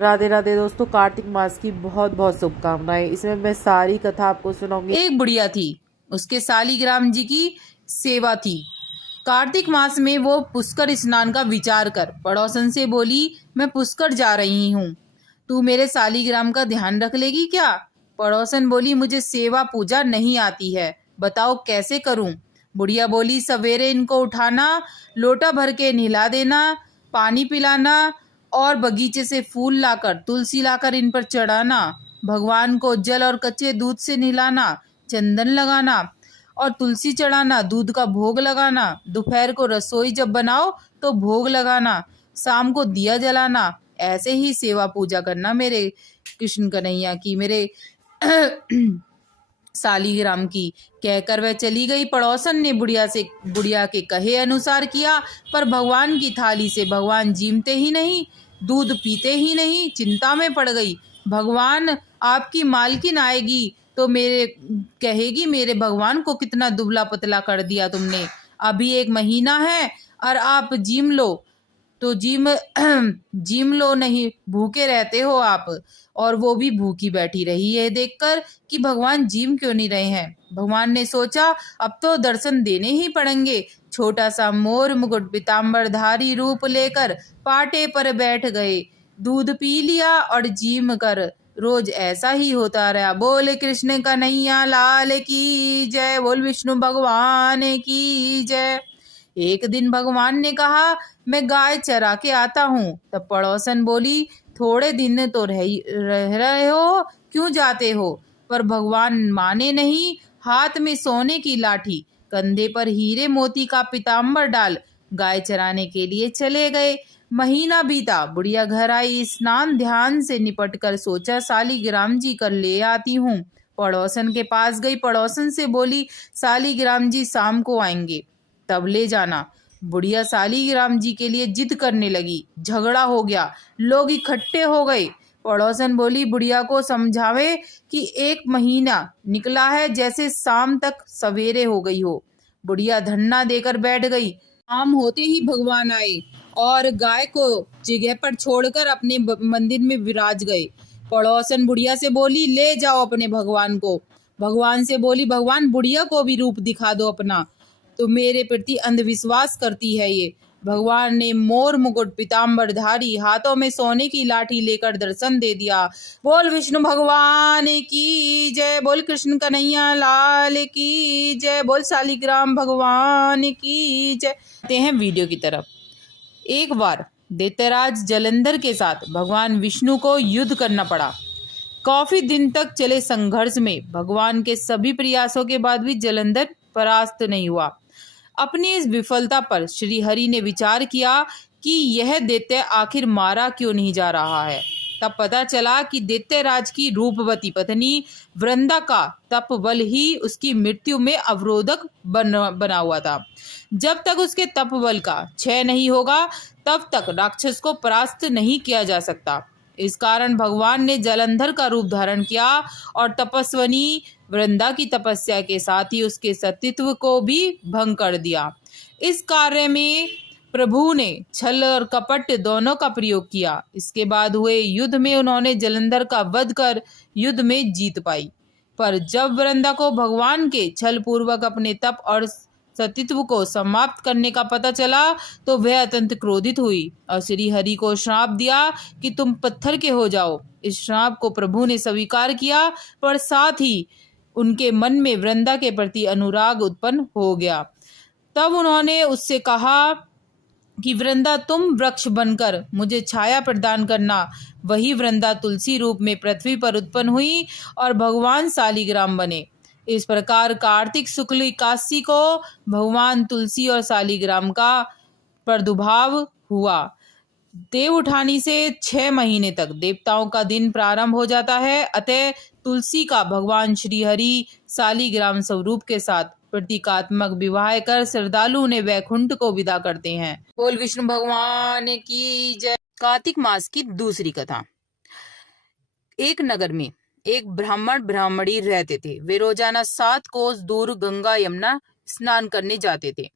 राधे राधे दोस्तों, कार्तिक मास की बहुत बहुत शुभकामनाएं। इसमें मैं सारी कथा आपको सुनाऊंगी। एक बुढ़िया थी, उसके सालीग्राम जी की सेवा थी। कार्तिक मास में वो पुष्कर स्नान का विचार कर पड़ोसन से बोली, मैं पुष्कर जा रही हूँ, तू मेरे सालीग्राम का ध्यान रख लेगी क्या? पड़ोसन बोली, मुझे सेवा पूजा नहीं आती है, बताओ कैसे करूं? बुढ़िया बोली, सवेरे इनको उठाना, लोटा भर के नहला देना, पानी पिलाना और बगीचे से फूल लाकर तुलसी लाकर इन पर चढ़ाना, भगवान को जल और कच्चे दूध से नहलाना, चंदन लगाना और तुलसी चढ़ाना, दूध का भोग लगाना, दोपहर को रसोई जब बनाओ तो भोग लगाना, शाम को दिया जलाना। ऐसे ही सेवा पूजा करना मेरे कृष्ण कन्हैया की, मेरे सालीग्राम की। कहकर वह चली गई। पड़ोसन ने बुढ़िया के कहे अनुसार किया, पर भगवान की थाली से भगवान जीमते ही नहीं, दूध पीते ही नहीं। चिंता में पड़ गई। भगवान आपकी मालकिन आएगी तो मेरे कहेगी, मेरे भगवान को कितना दुबला पतला कर दिया तुमने, अभी 1 महीना है और आप जिम लो तो जिम लो, नहीं भूखे रहते हो आप। और वो भी भूखी बैठी रही है देखकर कि भगवान जिम क्यों नहीं रहे हैं। भगवान ने सोचा अब तो दर्शन देने ही पड़ेंगे। छोटा सा मोर मुकुट पीताम्बरधारी रूप लेकर पाटे पर बैठ गए, दूध पी लिया और जिम कर रोज ऐसा ही होता रहा। बोल कृष्ण कन्हैया लाल की जय, बोल विष्णु भगवान की जय। एक दिन भगवान ने कहा, मैं गाय चरा के आता हूँ। तब पड़ोसन बोली, थोड़े दिन तो रह रहे हो, क्यों जाते हो? पर भगवान माने नहीं। हाथ में सोने की लाठी, कंधे पर हीरे मोती का पीताम्बर डाल गाय चराने के लिए चले गए। महीना बीता, बुढ़िया घर आई, स्नान ध्यान से निपट कर सोचा सालीग्राम जी कर ले आती हूँ। पड़ोसन के पास गई, पड़ोसन से बोली, सालीग्राम जी शाम को आएंगे, तब ले जाना। बुढ़िया सालीग्राम जी के लिए जिद करने लगी, झगड़ा हो गया, लोग इकट्ठे हो गए। पड़ोसन बोली, बुढ़िया को समझावे कि 1 महीना निकला है, जैसे शाम तक सवेरे हो गई हो। बुढ़िया धन्ना देकर बैठ गई। शाम होते ही भगवान आए और गाय को जगह पर छोड़कर अपने मंदिर में विराज गए। पड़ोसन बुढ़िया से बोली, ले जाओ अपने भगवान को। भगवान से बोली, भगवान बुढ़िया को भी रूप दिखा दो अपना, तो मेरे प्रति अंधविश्वास करती है ये। भगवान ने मोर मुकुट पीताम्बरधारी, हाथों में सोने की लाठी लेकर दर्शन दे दिया। बोल विष्णु भगवान की जय, बोल कृष्ण कन्हैया लाल की जय, बोल सालीग्राम भगवान की जय। आते हैं वीडियो की तरफ। एक बार दैत्यराज जलंधर के साथ भगवान विष्णु को युद्ध करना पड़ा। काफी दिन तक चले संघर्ष में भगवान के सभी प्रयासों के बाद भी जलंधर परास्त नहीं हुआ। अपनी इस विफलता पर श्री हरि ने विचार किया कि यह दैत्य आखिर मारा क्यों नहीं जा रहा है। तब पता चला कि दैत्यराज की रूपवती पत्नी वृंदा का तप बल ही उसकी मृत्यु में अवरोधक बना हुआ था। जब तक उसके तप बल का क्षय नहीं होगा, तब तक राक्षस को परास्त नहीं किया जा सकता। इस कारण भगवान ने जलंधर का रूप धारण किया और तपस्विनी वृंदा की तपस्या के साथ ही उसके सतीत्व को भी भंग कर दिया। इस कार्य में प्रभु ने छल और कपट दोनों का प्रयोग किया। इसके बाद हुए युद्ध में उन्होंने जलंधर का वध कर युद्ध में जीत पाई। पर जब वृंदा को भगवान के छल पूर्वक अपने तप और सतीत्व को समाप्त करने का पता चला तो वह अत्यंत क्रोधित हुई और श्री हरि को श्राप दिया कि तुम पत्थर के हो जाओ। इस श्राप को प्रभु ने स्वीकार किया, पर साथ ही उनके मन में वृंदा के प्रति अनुराग उत्पन्न हो गया। तब उन्होंने उससे कहा कि वृंदा, तुम वृक्ष बनकर मुझे छाया प्रदान करना। वही वृंदा तुलसी रूप में पृथ्वी पर उत्पन्न हुई और भगवान सालीग्राम बने। इस प्रकार कार्तिक शुक्ल एकादशी को भगवान तुलसी और सालीग्राम का प्रादुर्भाव हुआ। देव उठानी से 6 महीने तक देवताओं का दिन प्रारंभ हो जाता है। अतः तुलसी का भगवान श्री हरि सालीग्राम स्वरूप के साथ प्रतीकात्मक विवाह कर श्रद्धालु ने वैकुंठ को विदा करते हैं। बोल विष्णु भगवान की जय। कार्तिक मास की दूसरी कथा। एक नगर में एक ब्राह्मण ब्राह्मणी रहते थे। वे रोजाना 7 कोस दूर गंगा यमुना स्नान करने जाते थे।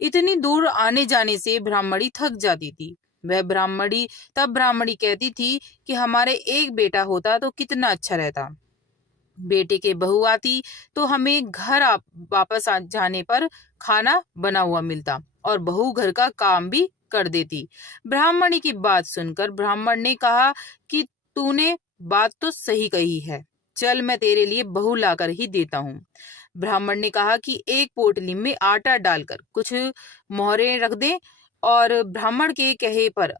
इतनी दूर आने जाने से ब्राह्मणी थक जाती थी। तब ब्राह्मणी कहती थी कि हमारे एक बेटा होता तो कितना अच्छा रहता। बेटे के बहू आती तो हमें वापस जाने पर खाना बना हुआ मिलता और बहू घर का काम भी कर देती। ब्राह्मणी की बात सुनकर ब्राह्मण ने कहा कि तूने बात तो सही कही है, चल मैं तेरे लिए बहू लाकर ही देता हूँ। ब्राह्मण ने कहा कि एक पोटली में आटा डालकर कुछ मोहरे रख दे, और ब्राह्मण के कहे पर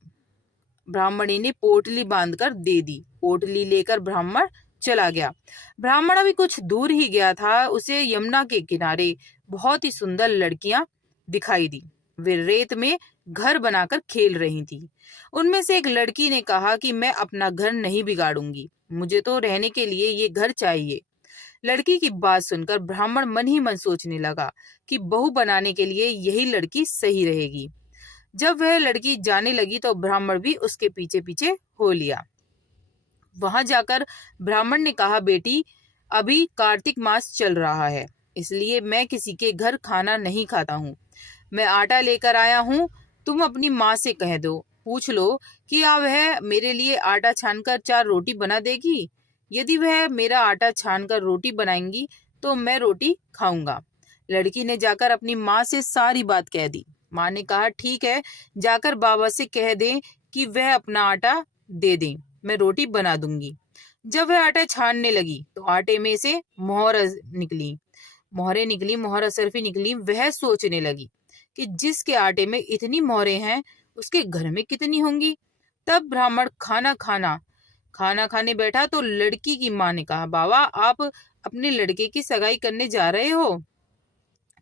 ब्राह्मणी ने पोटली बांधकर दे दी। पोटली लेकर ब्राह्मण चला गया। ब्राह्मण अभी कुछ दूर ही गया था, उसे यमुना के किनारे बहुत ही सुंदर लड़कियां दिखाई दी। वे रेत में घर बनाकर खेल रही थी। उनमें से एक लड़की ने कहा कि मैं अपना घर नहीं बिगाड़ूंगी, मुझे तो रहने के लिए ये घर चाहिए। लड़की की बात सुनकर ब्राह्मण मन ही मन सोचने लगा कि बहू बनाने के लिए यही लड़की सही रहेगी। जब वह लड़की जाने लगी तो ब्राह्मण भी उसके पीछे पीछे हो लिया। वहां जाकर ब्राह्मण ने कहा, बेटी अभी कार्तिक मास चल रहा है, इसलिए मैं किसी के घर खाना नहीं खाता हूँ। मैं आटा लेकर आया हूँ, तुम अपनी माँ से कह दो, पूछ लो कि वह मेरे लिए आटा छानकर 4 रोटी बना देगी। यदि वह मेरा आटा छानकर रोटी बनाएंगी तो मैं रोटी खाऊंगा। लड़की ने जाकर अपनी माँ से सारी बात कह दी। माँ ने कहा, ठीक है, जाकर बाबा से कह दें कि वह अपना आटा दे दें, मैं रोटी बना दूंगी। जब वह आटा छानने लगी तो आटे में से मोहर असरफी निकली। वह सोचने लगी कि जिसके आटे में इतनी मोहरें हैं उसके घर में कितनी होंगी। तब ब्राह्मण खाना खाने बैठा तो लड़की की माँ ने कहा, बाबा आप अपने लड़के की सगाई करने जा रहे हो?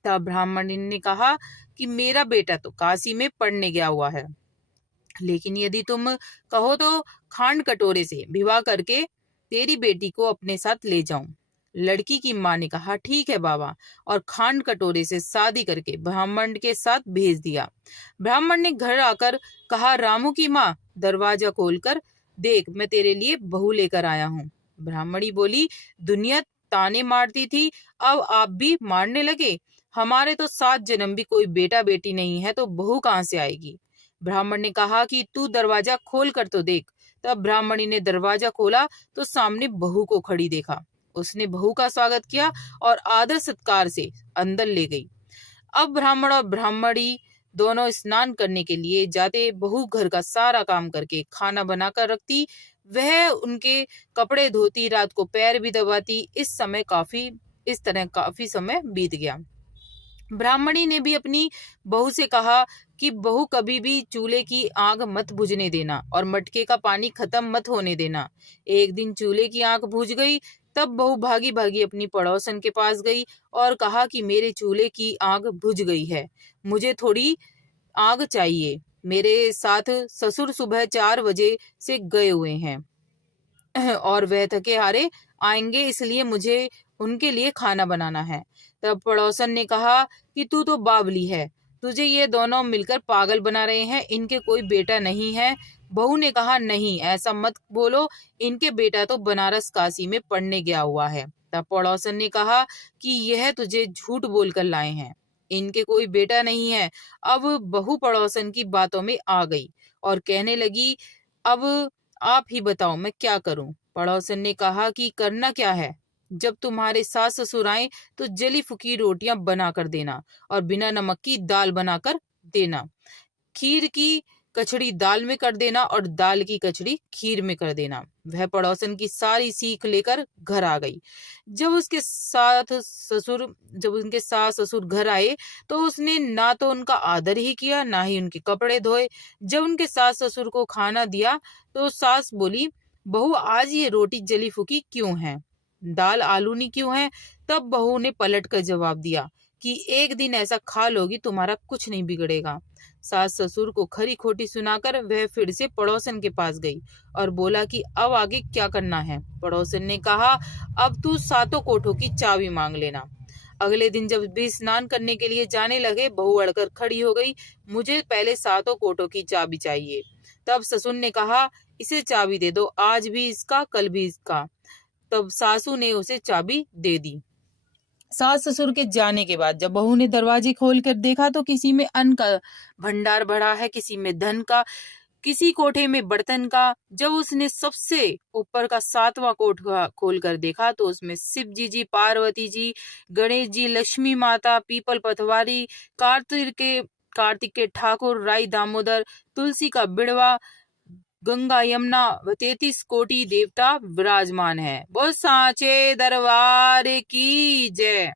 तब ब्राह्मण ने कहा कि मेरा बेटा तो काशी में पढ़ने गया हुआ है, लेकिन यदि तुम कहो तो खांड कटोरे से विवाह करके तेरी बेटी को अपने साथ ले जाऊं। लड़की की माँ ने कहा, ठीक है बाबा, और खांड कटोरे से शादी करके ब्राह्मण के साथ भेज दिया। ब्राह्मण ने घर आकर कहा, रामू की माँ दरवाजा खोलकर देख, मैं तेरे लिए बहू लेकर आया हूँ। ब्राह्मणी बोली, दुनिया ताने मारती थी, अब आप भी मारने लगे। हमारे तो 7 जन्म भी कोई बेटा बेटी नहीं है, तो बहू कहाँ से आएगी? ब्राह्मण ने कहा कि तू दरवाजा खोल कर तो देख। तब ब्राह्मणी ने दरवाजा खोला तो सामने बहू को खड़ी देखा। उसने बहू का स्वागत किया और आदर सत्कार से अंदर ले गई। अब ब्राह्मण और ब्राह्मणी दोनों स्नान करने के लिए जाते। बहू घर का सारा काम करके खाना बनाकर रखती, वह उनके कपड़े धोती, रात को पैर भी दबाती। इस तरह काफी समय बीत गया। ब्राह्मणी ने भी अपनी बहू से कहा कि बहू कभी भी चूल्हे की आग मत बुझने देना और मटके का पानी खत्म मत होने देना। एक दिन चूल्हे की आग बुझ गई, तब बहू भागी भागी अपनी पड़ोसन के पास गई और कहा कि मेरे चूल्हे की आग बुझ गई है, मुझे थोड़ी आग चाहिए। मेरे साथ ससुर सुबह 4 बजे से गए हुए हैं और वह थके हारे आएंगे, इसलिए मुझे उनके लिए खाना बनाना है। तब पड़ोसन ने कहा कि तू तो बावली है, तुझे ये दोनों मिलकर पागल बना रहे हैं, इनके कोई बेटा नहीं है। बहू ने कहा, नहीं ऐसा मत बोलो, इनके बेटा तो बनारस काशी में पढ़ने गया हुआ है। तब पड़ोसन ने कहा कि यह तुझे झूठ बोलकर लाए हैं, इनके कोई बेटा नहीं है। अब बहू पड़ोसन की बातों में आ गई और कहने लगी, अब आप ही बताओ मैं क्या करूं? पड़ोसन ने कहा कि करना क्या है, जब तुम्हारे सास ससुर आए तो जली फुकी रोटियां बनाकर देना और बिना नमक की दाल बनाकर देना। खीर की कचड़ी दाल में कर देना और दाल की कचड़ी खीर में कर देना। वह पड़ोसन की सारी सीख लेकर घर आ गई। जब उनके सास ससुर घर आए तो उसने ना तो उनका आदर ही किया, ना ही उनके कपड़े धोए। जब उनके सास ससुर को खाना दिया तो सास बोली, बहू आज ये रोटी जली फुकी क्यों है, दाल आलू नहीं क्यों है? तब बहू ने पलट कर जवाब दिया कि एक दिन ऐसा खा लोगी तुम्हारा कुछ नहीं बिगड़ेगा। सास ससुर को खरी खोटी सुनाकर वह फिर से पड़ोसन के पास गई और बोला कि अब आगे क्या करना है? पड़ोसन ने कहा, अब तू 7 कोठों की चाबी मांग लेना। अगले दिन जब भी स्नान करने के लिए जाने लगे, बहू अड़कर खड़ी हो गई, मुझे पहले 7 कोठों की चाबी चाहिए। तब ससुर ने कहा, इसे चाबी दे दो, आज भी इसका कल भी इसका। तब सासू ने उसे चाबी दे दी। सास ससुर के जाने के बाद जब बहू ने दरवाजे खोल कर देखा तो किसी में अन्न का भंडार भरा है, किसी में धन का, किसी कोठे में बर्तन का। जब उसने सबसे ऊपर का 7वां कोठा खोल कर देखा तो उसमें शिव जी, पार्वती जी, गणेश जी, लक्ष्मी माता, पीपल पतवारी, कार्तिक के ठाकुर, राई दामोदर, तुलसी का बिड़वा, गंगा यमुना व 33 कोटि देवता विराजमान है। बोल सांचे दरबार की जय।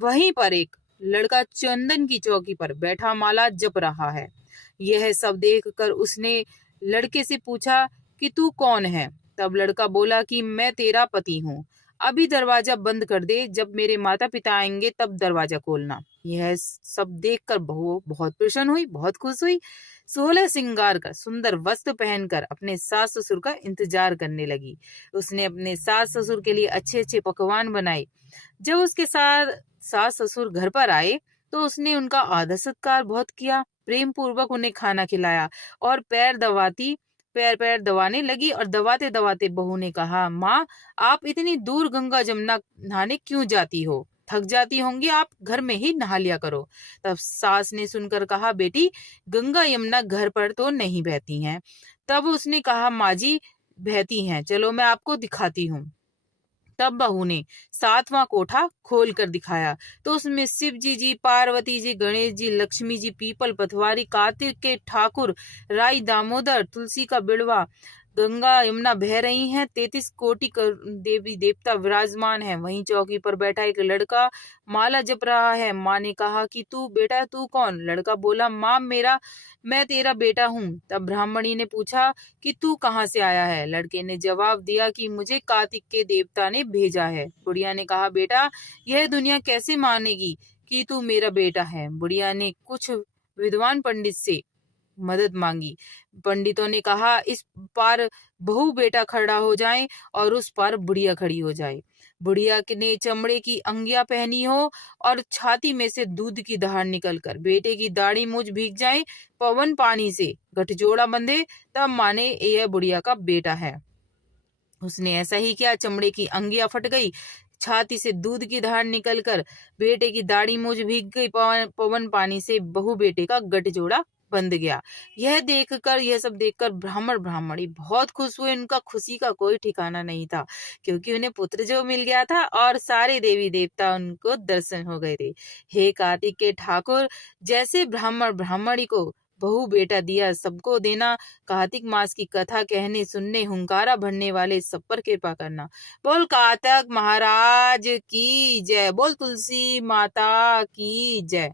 वहीं पर एक लड़का चंदन की चौकी पर बैठा माला जप रहा है। यह सब देखकर उसने लड़के से पूछा कि तू कौन है। तब लड़का बोला कि मैं तेरा पति हूँ। अभी दरवाजा बंद कर दे, जब मेरे माता पिता आएंगे तब दरवाजा खोलना। यह सब देखकर बहू बहुत प्रसन्न हुई, बहुत खुश हुई। 16 श्रृंगार कर सुंदर वस्त्र पहनकर अपने सास ससुर का इंतजार करने लगी। उसने अपने सास ससुर के लिए अच्छे अच्छे पकवान बनाए। जब उसके साथ सास ससुर घर पर आए तो उसने उनका आदर सत्कार बहुत किया, प्रेम पूर्वक उन्हें खाना खिलाया और पैर दबाने लगी। और दबाते दबाते बहू ने कहा, माँ आप इतनी दूर गंगा जमुना नहाने क्यों जाती हो? थक जाती होंगी, आप घर में ही नहा लिया करो। तब सास ने सुनकर कहा, बेटी गंगा यमुना घर पर तो नहीं बहती हैं। तब उसने कहा, माँ जी बहती हैं, चलो मैं आपको दिखाती हूँ। तब बहू ने 7वां कोठा खोल कर दिखाया तो उसमें शिव जी, पार्वती जी, गणेश जी, लक्ष्मी जी, पीपल पथवारी, कार्तिक के ठाकुर, राई दामोदर, तुलसी का बिड़वा, गंगा यमुना बह रही हैं। 33 कोटि देवी देवता विराजमान है। वहीं चौकी पर बैठा एक लड़का माला जप रहा है। माँ ने कहा कि तू कौन? लड़का बोला, माँ मैं तेरा बेटा हूँ। तब ब्राह्मणी ने पूछा कि तू कहाँ से आया है? लड़के ने जवाब दिया कि मुझे कार्तिक के देवता ने भेजा है। बुढ़िया ने कहा, बेटा यह दुनिया कैसे मानेगी कि तू मेरा बेटा है? बुढ़िया ने कुछ विद्वान पंडित से मदद मांगी। पंडितों ने कहा, इस पार बहू बेटा खड़ा हो जाए और उस पार बुढ़िया खड़ी हो जाए। बुढ़िया ने चमड़े की अंगिया पहनी हो और छाती में से दूध की धार निकलकर बेटे की दाढ़ी मूछ भीग जाए, पवन पानी से गठजोड़ा बंधे, तब माने यह बुढ़िया का बेटा है। उसने ऐसा ही किया। चमड़े की अंगिया फट गई, छाती से दूध की धार निकलकर बेटे की दाढ़ी मूछ भीग गई, पवन पानी से बहू बेटे का गठजोड़ा बंध गया। यह सब देखकर ब्राह्मण ब्राह्मणी बहुत खुश हुए। उनका खुशी का कोई ठिकाना नहीं था, क्योंकि उन्हें पुत्र जो मिल गया था और सारे देवी देवता उनको दर्शन हो गए थे। हे कार्तिक के ठाकुर, जैसे ब्राह्मण ब्राह्मणी को बहू बेटा दिया, सबको देना। कार्तिक मास की कथा कहने सुनने हुंकारा भरने वाले सब पर कृपा करना। बोल कार्तिक महाराज की जय। बोल तुलसी माता की जय।